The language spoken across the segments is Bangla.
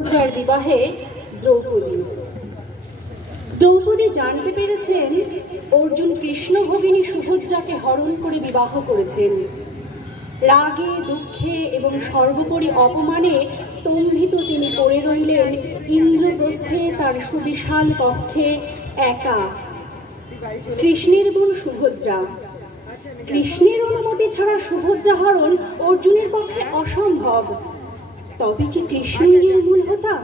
যার বিবাহে দ্রৌপদী জানতে পেরেছেন অর্জুন কৃষ্ণ ভগিনী সুভদ্রাকে হরণ করে বিবাহ করেছেন। রাগে দুঃখে এবং সর্বোপরি অপমানে স্তম্ভিত তিনি পড়ে রইলেন ইন্দ্রপ্রস্থে তার সুবিশাল কক্ষে একা। কৃষ্ণের বোন সুভদ্রা। কৃষ্ণের অনুমতি ছাড়া সুভদ্রা হরণ অর্জুনের পক্ষে অসম্ভব। তবে কি কৃষ্ণই এর মূল হোতা?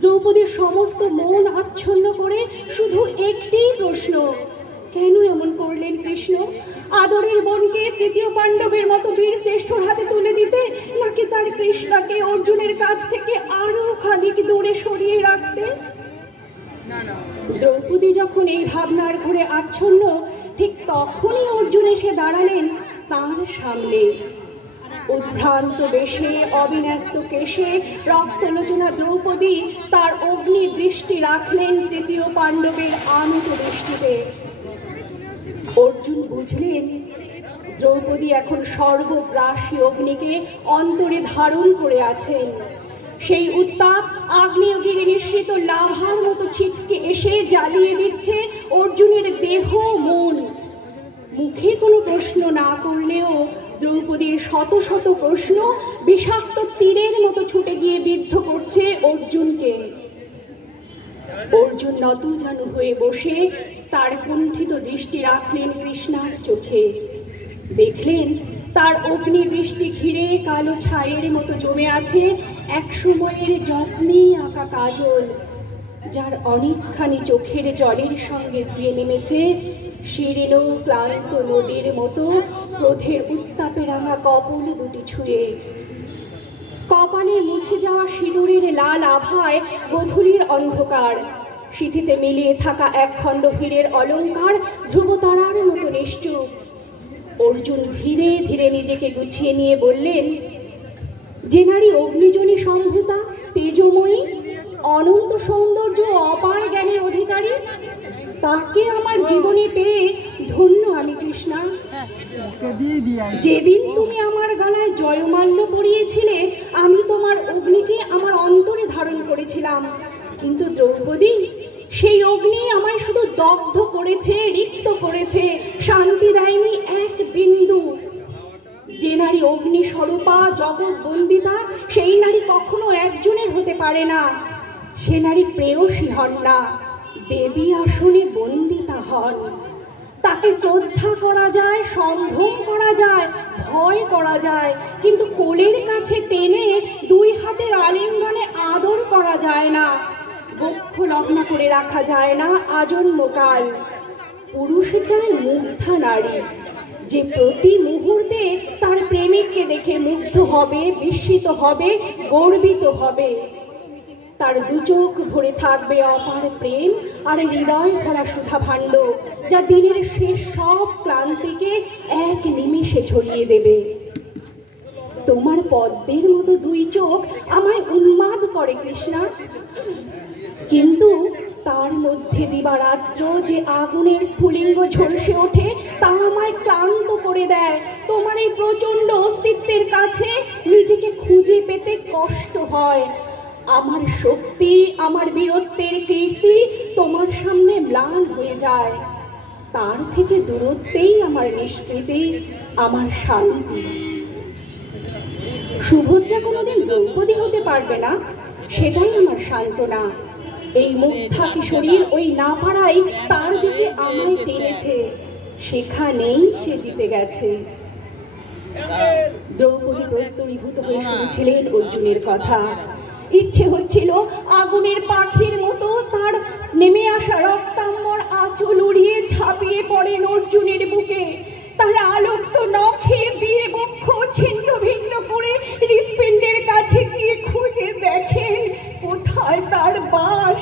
দ্রৌপদীর সমস্ত মন আচ্ছন্ন করে শুধু একটি প্রশ্ন, কেন এমন করলেন কৃষ্ণ? আদরের বোনকে তৃতীয় পাণ্ডবের মতো বীর শ্রেষ্ঠর হাতে তুলে দিতে, নাকি তার কৃষ্ণাকে অর্জুনের কাছ থেকে আরো খানিক দূরে সরিয়ে রাখতে? দ্রৌপদী যখন এই ভাবনার ঘরে আচ্ছন্ন, ঠিক তখনই অর্জুন এসে দাঁড়ালেন তার সামনে। উদ্ভ্রান্ত বেশে, অবিন্যস্ত কেশে, রক্তলোচনা দ্রৌপদী তার অগ্নি দৃষ্টি রাখলেন তৃতীয় পাণ্ডবের আনত দৃষ্টিতে। অর্জুন বুঝলেন দ্রৌপদী এখন সর্বগ্রাসী অগ্নিকে অন্তরে ধারণ করে আছেন। সেই উত্তাপ আগ্নেয়গিরি নিঃসৃত লাভার মতো ছিটকে এসে জ্বালিয়ে দিচ্ছে অর্জুনের দেহ মন। মুখে কোনো প্রশ্ন না করলেও দ্রৌপদীর শত শত প্রশ্ন বিষাক্ত তীরের মতো ছুটে গিয়ে বিদ্ধ করছে অর্জুনকে। অর্জুন নতজানু হয়ে বসে তার কুণ্ঠিত দৃষ্টি রাখলেন কৃষ্ণার চোখে। দেখলেন তার অগ্নি দৃষ্টি ঘিরে কালো ছায়ের মতো জমে আছে এক সময়ের যত্নে আঁকা কাজল, যার অনেকখানি চোখের জলের সঙ্গে ধুয়ে নেমেছে শীর্ণ ক্লান্ত নদীর মতো ক্রোধের উত্তাপে রাঙা কপল দুটি ছুঁয়ে। কপালে মুছে যাওয়া সিঁদুরের লাল আভায় গোধূলির অন্ধকার, সিঁথিতে মিলিয়ে থাকা একখণ্ড হীরের অলঙ্কার ধ্রুবতারার মতো নিশ্চুপ। অর্জুন ধীরে ধীরে নিজেকে গুছিয়ে নিয়ে বললেন, যে নারী অগ্নিজনী সম্ভূতা, তেজময়ী, অনন্ত সৌন্দর্য, অপার জ্ঞানের অধিকারী, তাকে আমার জীবনে পেয়ে ধন্য আমি কৃষ্ণা। যেদিন তুমি আমার গলায় জয়মাল্য পরিয়েছিলে, আমি তোমার অগ্নিকে আমার অন্তরে ধারণ করেছিলাম। কিন্তু দ্রৌপদী, সেই অগ্নি আমায় শুধু দগ্ধ করেছে, রিক্ত করেছে, শান্তি দেয়নি এক বিন্দু। যে নারী অগ্নি স্বরূপা, জগৎ বন্দিতা, সেই নারী কখনো একজনের হতে পারে না। সে নারী প্রেয়সী হন না, দেবী আসনে বন্দিতা হন। তাকে শ্রদ্ধা করা যায়, সম্ভ্রম করা যায়, ভয় করা যায়, কিন্তু কোলের কাছে টেনে দুই হাতের আলিঙ্গনে আদর করা যায় না, বক্ষ লগ্ন করে রাখা যায় না আজন্মকাল। পুরুষ চায় মুগ্ধা নারী, যে প্রতি মুহূর্তে তার প্রেমিককে দেখে মুগ্ধ হবে, বিস্মিত হবে, গর্বিত হবে। তার দু চোখ ভরে থাকবে অপার প্রেম আর হৃদয় ভরা সুধা ভাণ্ড, যা দিনের শেষ সব ক্লান্তিকে এক নিমেষে ঝরিয়ে দেবে। তোমার পদ্মের মতো দুই চোখ আমায় উন্মাদ করে কৃষ্ণা, কিন্তু তার মধ্যে দিবারাত্র যে আগুনের স্ফুলিঙ্গ ঝলসে ওঠে, তা আমায় ক্লান্ত করে দেয়। তোমার এই প্রচন্ড অস্তিত্বের কাছে নিজেকে খুঁজে পেতে কষ্ট হয়। আমার শক্তি, আমার বীরত্বের কীর্তি তোমার সামনে ম্লান হয়ে যায়। তার থেকে দূরত্বেই আমার নিষ্কৃতি, আমার শান্তি। সুভদ্রা কোনোদিন দ্রৌপদী হতে পারবে না, সেটাই আমার সান্ত্বনা। এই মুগ্ধা কিশোরীর ওই না পারাই তার দিকে আমায় টেনেছে, সেখানেই সে জিতে গেছে। দ্রৌপদী প্রস্তরীভূত হয়ে শুনছিলেন অর্জুনের কথা। ইচ্ছে হচ্ছিল আগুনের পাখির মতো তার নেমে আসা রক্তাম্বর আঁচল উড়িয়ে ঝাঁপিয়ে পড়েন অর্জুনের বুকে। তার আলোক্ত নখে বীর বক্ষ ছিন্ন ভিন্ন করে হৃৎপিণ্ডের কাছে গিয়ে খুঁজে দেখেন কোথায় তার বাস।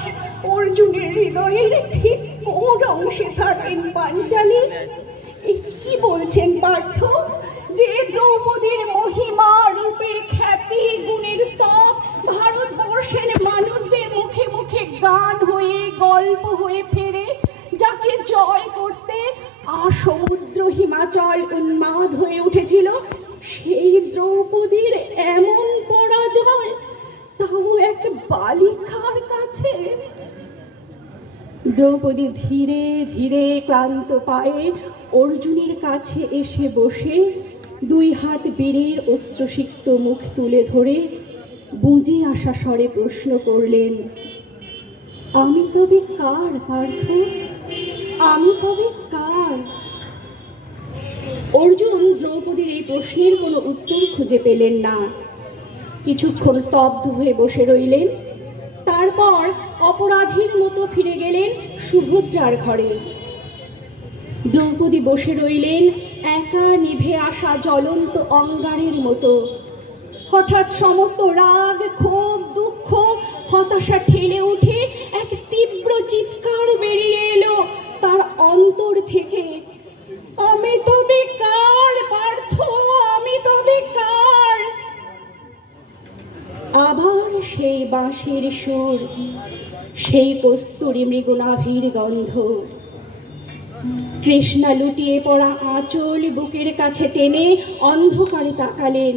অর্জুনের হৃদয়ের ঠিক কোন অংশে থাকেন পাঞ্চালী? কি বলছেন পার্থ? যে দ্রৌপদীর মহিমা, রূপের খ্যাতি, গুণের স্তব ভারতবর্ষের মানুষদের মুখে মুখে গান হয়ে গল্প হয়ে ফেরে, যাকে জয় করতে সমুদ্র হিমাচল উন্মাদ হয়ে উঠেছিল, সেই দ্রৌপদীর এমন পরাজয়, তা তাও এক বালিকার কাছে। দ্রৌপদী ধীরে ধীরে ক্লান্ত পায়ে অর্জুনের কাছে এসে বসে দুই হাত বীরের অশ্রুসিক্ত মুখ তুলে ধরে বুঝে আসা স্বরে প্রশ্ন করলেন, আমি তবে কার পার্থ? আমি তবে কার? অর্জুন দ্রৌপদীর এই প্রশ্নের কোনো উত্তর খুঁজে পেলেন না। কিছুক্ষণ স্তব্ধ হয়ে বসে রইলেন। তারপর অপরাধীর মতো ফিরে গেলেন সুভদ্রার ঘরে। দ্রৌপদী বসে রইলেন একা নিভে আসা জ্বলন্ত অঙ্গারের মতো। হঠাৎ সমস্ত রাগ, ক্ষোভ, দুঃখ, হতাশা ঠেলে উঠে এক তীব্র চিৎকার বেরিয়ে এলো তার অন্তর থেকে, আমি তবে কার পার্থ? আমি তবে কার? আবার সেই বাঁশির সুর, সেই কস্তুরী মৃগনাভির গন্ধ। কৃষ্ণা লুটিয়ে পড়া আঁচল বুকের কাছে টেনে অন্ধকারে তাকালেন।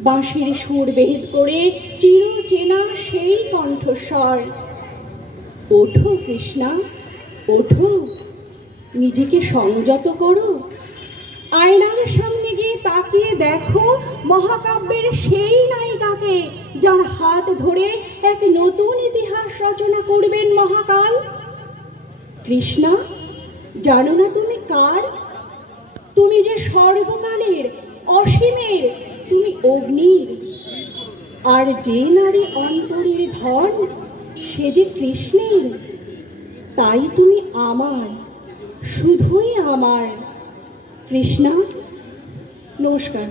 বাঁশির সুর ভেদ করে চিরচেনা সেই কণ্ঠস্বর, ওঠো কৃষ্ণা, ওঠো, নিজেকে সংযত করো। আয়নার সামনে গিয়ে তাকিয়ে দেখো মহাকাব্যের সেই নায়িকাকে, যার হাত ধরে এক নতুন ইতিহাস রচনা করবেন মহাকাল। কৃষ্ণা, জানো না তুমি কার? তুমি যে সর্বকালের, অসীমের, তুমি অগ্নির। আর যে নারী অন্তরের ধন, সে যে কৃষ্ণের। তাই তুমি আমার, শুধুই আমার। কৃষ্ণা, নমস্কার।